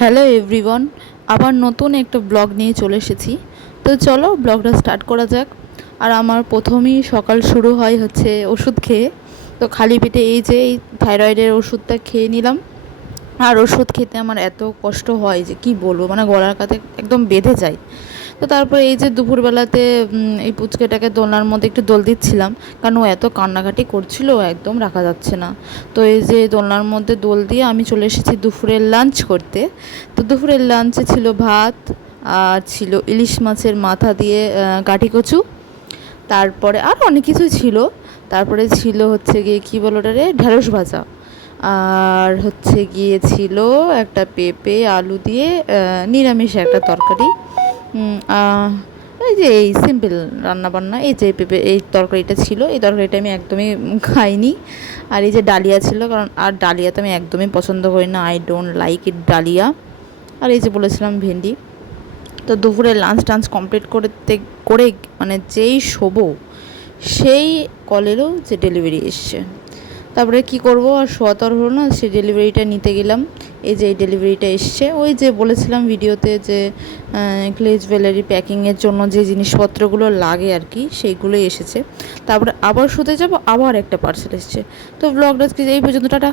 Hello everyone আবার নতুন একটা ব্লগ নিয়ে চলে এসেছি। তো চলো ব্লগটা স্টার্ট করা যাক। আর আমার প্রথমেই সকাল শুরু হয় হচ্ছে ওষুধ খেয়ে। তো খালি পেটে এই যে এই থাইরয়েডের ওষুধটা খেয়ে নিলাম। আর ওষুধ খেতে আমার এত কষ্ট হয় যে কি বলব? মানে গলার কাছে একদম বেঁধে যায়। তো তারপরে এই যে দুপুরবেলাতে এই পুচকেটাকে দোলনার মধ্যে একটু দোল দিচ্ছিলাম, কারণ ও এত কান্নাকাটি করছিল একদম রাখা যাচ্ছে না। তো এই যে দোলনার মধ্যে দোল দিয়ে আমি চলে এসেছি দুপুরের লাঞ্চ করতে। তো দুপুরের লাঞ্চে ছিল ভাত, আর ছিল ইলিশ মাছের মাথা দিয়ে গাঠি কচু। তারপরে আর অনেক কিছু ছিল। তারপরে ছিল হচ্ছে গিয়ে, কী বলো ওটা রে ঢেঁড়স ভাজা। আর হচ্ছে গিয়ে ছিল একটা পেঁপে, আলু দিয়ে নিরামিষ একটা তরকারি। এই যে এই সিম্পল রান্না বান্না এই যে পেঁপে, এই তরকারিটা ছিল, এই তরকারিটা আমি একদমই খাইনি। আর এই যে ডালিয়া ছিল, কারণ আর ডালিয়া তো আমি একদমই পছন্দ করি না I don't like it Dalia. আর এই যে বলেছিলাম ভেন্ডি, তো দুপুরে লাঞ্চ টাঞ্চ কমপ্লিট করতে, করে মানে যেই শোবো, সেই কলেরও যে ডেলিভারি এসছে। তারপরে কি করব? আর সোয়াতর হলো না, সেই ডেলিভারিটা নিতে গেলাম। এই যে এই ডেলিভারিটা এসছে। ওই যে বলেছিলাম ভিডিওতে যে ক্লেজ জুয়েলারি প্যাকিংয়ের জন্য যে জিনিসপত্রগুলো লাগে আর কি, সেইগুলোই এসেছে। তারপরে আবার শুতে যাব, আবার একটা পার্সেল এসছে। তো ব্লগটা এই পর্যন্ত, টাটা।